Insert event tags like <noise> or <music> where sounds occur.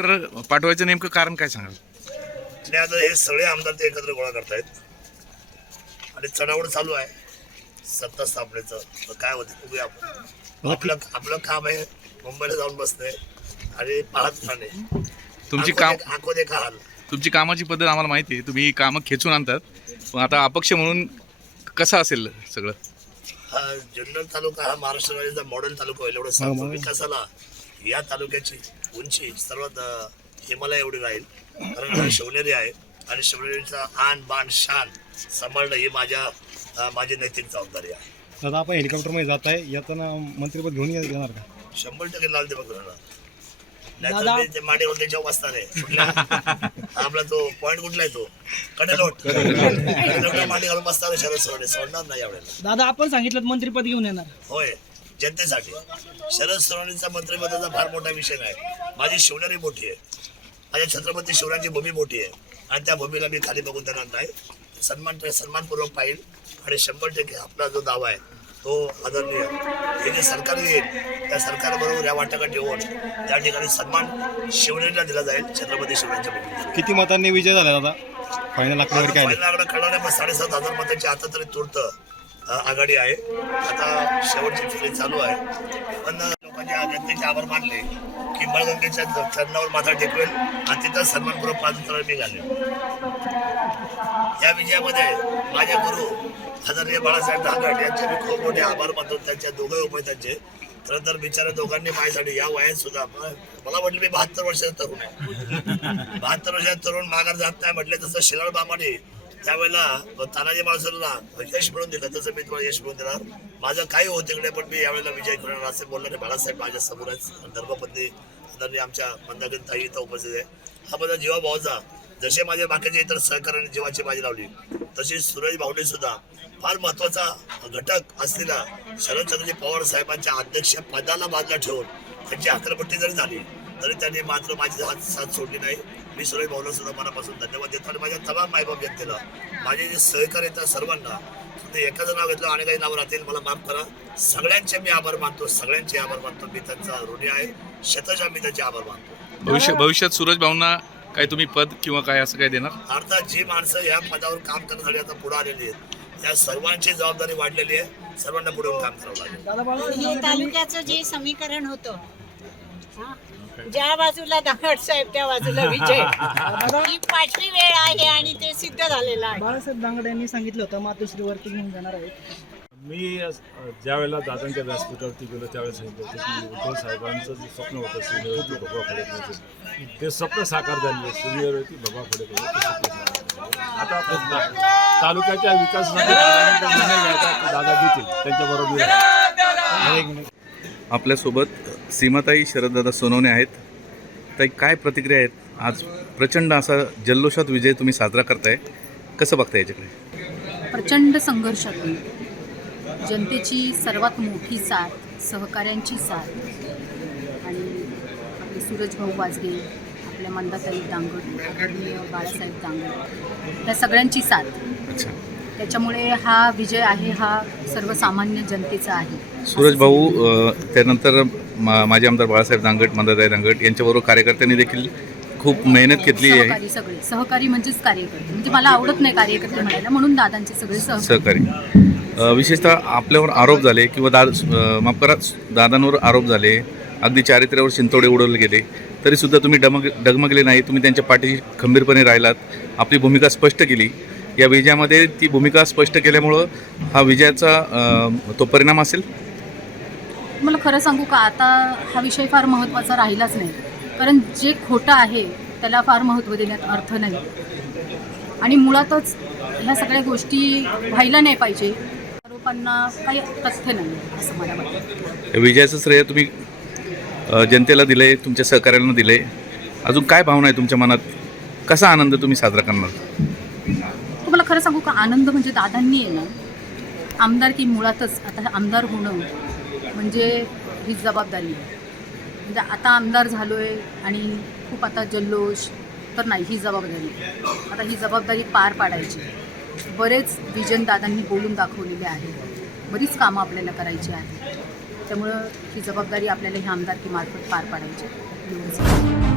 Helicopter पाठवायचं नेमकं कारण काय सांगाल? आणि आता हे सगळे आमदार ते एकत्र गोळा करतायत. आणि चढावड चालू आहे. सत्ता स्थापनेचं. तर काय होतं बघूया आपण. आपलं आपलं काम आहे मुंबईला जाऊन बसणे आणि पाहत राहणे. तुमची काम देख- आंखो देखा हाल. तुमची कामाची पद्धत आम्हाला माहिती आहे. तुम्ही कामं खेचून आणतात. पण आता अपक्ष म्हणून कसं असेल सगळं? हा जुन्नर तालुका हा महाराष्ट्र राज्याचा मॉडेल तालुका होईल. एवढं सांगतो विकासाला. या तालुक्याची उंची सर्वात हिमालय एवढी राहील. कारण हा शिवनेरी आहे आणि शिवनेरीचा आन बाण शान सांभाळणं ही माझ्या माझी नैतिक जबाबदारी आहे. दादा आपण हेलिकॉप्टरमध्ये जात आहे. येताना मंत्रिपद घेऊन ये- येणार का? शंभर टक्के लाल आहे कुठला? आपला तो पॉईंट कुठला आहे तो? कडेलोट. माडी घालून बसणार शरद सोडणे सोडणार नाही यावेळेला. दादा आपण सांगितलं मंत्रीपद घेऊन येणार. होय. जनतेसाठी. शरद सोनवणेचा मंत्रिपदाचा फार मोठा विषय नाही. माझी शिवनेरी मोठी आहे. माझ्या छत्रपती शिवरायांची भूमी मोठी आहे. आणि त्या भूमीला मी खाली बघून देणार नाही. सन्मान सन्मानपूर्वक पाहिल. आणि शंभर टक्के आपला जो दावा आहे तो आदरणीय हे जे सरकार येईल त्या सरकारबरोबर या वाटाघाटी होऊन त्या ठिकाणी सन्मान शिवनेरीला दिला जाईल छत्रपती शिवरायांच्या भूमीला. किती मतांनी विजय झाला दादा? फायनल आकडेवारी काय? फायनल आकडा कळणार नाही पण साडेसात हजार मतांची आता तरी तूर्त आघाडी आहे. आता शेवटची फेरी चालू आहे. पण लोकांचे आ- जनतेचे आभार मानले की मळगंगेच्या चरणावर माथा टेकवेल आणि तिथं सन्मानपूर्वक पाच मी निघाले. या विजयामध्ये माझे गुरु आदरणीय बाळासाहेब धागड यांचे मी खूप मोठे आभार मानतो. त्यांच्या दोघे उपयोगांचे खरं तर बिचारा दोघांनी माझ्यासाठी या वयात सुद्धा मला म्हटलं मी बहात्तर वर्षाचा तरुण आहे. बहात्तर वर्षाचा तरुण माघार जात नाही म्हटले तसं शिलाळ बाबाने त्यावेळेला तानाजी माळसरला यश मिळून दिलं तसं मी तुम्हाला यश मिळून देणार. माझं काही होते तिकडे पण मी यावेळेला विजय करणार असं बोलणारे बाळासाहेब माझ्या समोरच धर्मपत्नी आदरणीय आमच्या मंदागन ताई इथं उपस्थित आहे. हा माझा जीवा भाऊचा जसे माझे बाकीचे इतर सहकार्याने जीवाची बाजी लावली तशी सुरज भाऊने सुद्धा फार महत्त्वाचा घटक असलेला शरदचंद्रजी पवार साहेबांच्या अध्यक्ष पदाला बाजूला ठेवून त्यांची अकरापट्टी जरी झाली तरी त्यांनी मात्र माझी हात साथ सोडली नाही. मी सुरेश भाऊला सुद्धा मनापासून धन्यवाद देतो आणि माझ्या तमाम मायबाप जनतेला माझे जे सहकार्य आहेत त्या सर्वांना ते एखादं नाव घेतलं आणि काही नाव राहतील मला माफ करा. सगळ्यांचे मी आभार मानतो सगळ्यांचे आभार मानतो. मी त्यांचा ऋणी आहे. शतशा मी त्यांचे आभार मानतो. भविष्य भविष्यात सूरज भाऊंना काय तुम्ही पद किंवा काय असं काय देणार? अर्थात जी माणसं या पदावर काम करण्यासाठी आता पुढे आलेली आहेत त्या सर्वांची जबाबदारी वाढलेली आहे. सर्वांना पुढे काम करावं लागेल. हे तालुक्याचं जे समीकरण होतं ज्या बाजूला दांगड साहेब त्या बाजूला विजय. <laughs> ही पाचवी वेळ आहे आणि ते सिद्ध झालेलं आहे. बाळासाहेब दांगडे यांनी सांगितलं होतं मातोश्रीवरती घेऊन जाणार आहेत मी अ, ज्यावेळेला दादांच्या व्यासपीठावरती गेलो त्यावेळेस सांगितलं होतं की उद्धव साहेबांचं जे स्वप्न होतं शिवनेवरती भगवा फडकण्याचं ते स्वप्न साकार झाले शिवनेवरती भगवा फडकण्याचं झालं. आता तालुक्याच्या विकासासाठी दादा घेतील त्यांच्याबरोबर आहे. आपल्यासोबत सीमाताई शरददादा सोनवणे आहेत. ताई काय प्रतिक्रिया आहेत? आज प्रचंड असा जल्लोषात विजय तुम्ही साजरा करताय. कसं बघताय याच्याकडे? प्रचंड संघर्षातून जनतेची सर्वात मोठी साथ सहकाऱ्यांची साथ. आणि आपले सूरज भाऊ वाजगे आपल्या मंदाताई दांगड आदरणीय बाळासाहेब दांगड त्या सगळ्यांची साथ. अच्छा. त्याच्यामुळे हा विजय आहे हा सर्वसामान्य जनतेचा आहे. सूरज भाऊ त्यानंतर मा माजी आमदार बाळासाहेब दांगट मंदाताई दांगट यांच्याबरोबर कार्यकर्त्यांनी देखील खूप मेहनत घेतली आहे. सहकारी सगळे सहकारी म्हणजेच कार्यकर्ते. म्हणजे मला आवडत नाही कार्यकर्ते म्हणायला म्हणून दादांचे सगळे सहकारी. सहकारी. अ, विशेषतः आपल्यावर आरोप झाले किंवा दाद माफ करा दादांवर आरोप झाले अगदी चारित्र्यावर शिंतोडे उडवले गेले तरीसुद्धा तुम्ही डमग डगमगले नाही तुम्ही त्यांच्या पाठीशी खंबीरपणे राहिलात आपली भूमिका स्पष्ट केली. या विजयामध्ये ती भूमिका स्पष्ट केल्यामुळं हा विजयाचा अ, तो परिणाम असेल? मला खरं सांगू का आता हा विषय फार महत्त्वाचा राहिलाच नाही. कारण जे खोटं आहे त्याला फार महत्त्व देण्यात अर्थ नाही. आणि मुळातच ह्या सगळ्या गोष्टी व्हायला नाही पाहिजे. आरोपांना काही तथ्य नाही असं मला वाटतं. विजयाचं श्रेय तुम्ही जनतेला दिलं तुमच्या सहकार्याला दिलं अजून काय भावना आहे तुमच्या मनात? कसा आनंद तुम्ही साजरा करणार? तुम्हाला खरं सांगू का आनंद म्हणजे दादांनी आहे ना आमदारकी मुळातच आता आमदार होणं म्हणजे ही जबाबदारी आहे. म्हणजे आता आमदार झालो आहे आणि खूप आता जल्लोष तर नाही ही जबाबदारी. आता ही जबाबदारी पार पाडायची. बरेच विजन दादांनी बोलून दाखवलेले आहे. बरीच कामं आपल्याला करायची आहेत. त्यामुळं ही जबाबदारी आपल्याला ह्या आमदारकीमार्फत पार पाडायची आहे. एवढंच.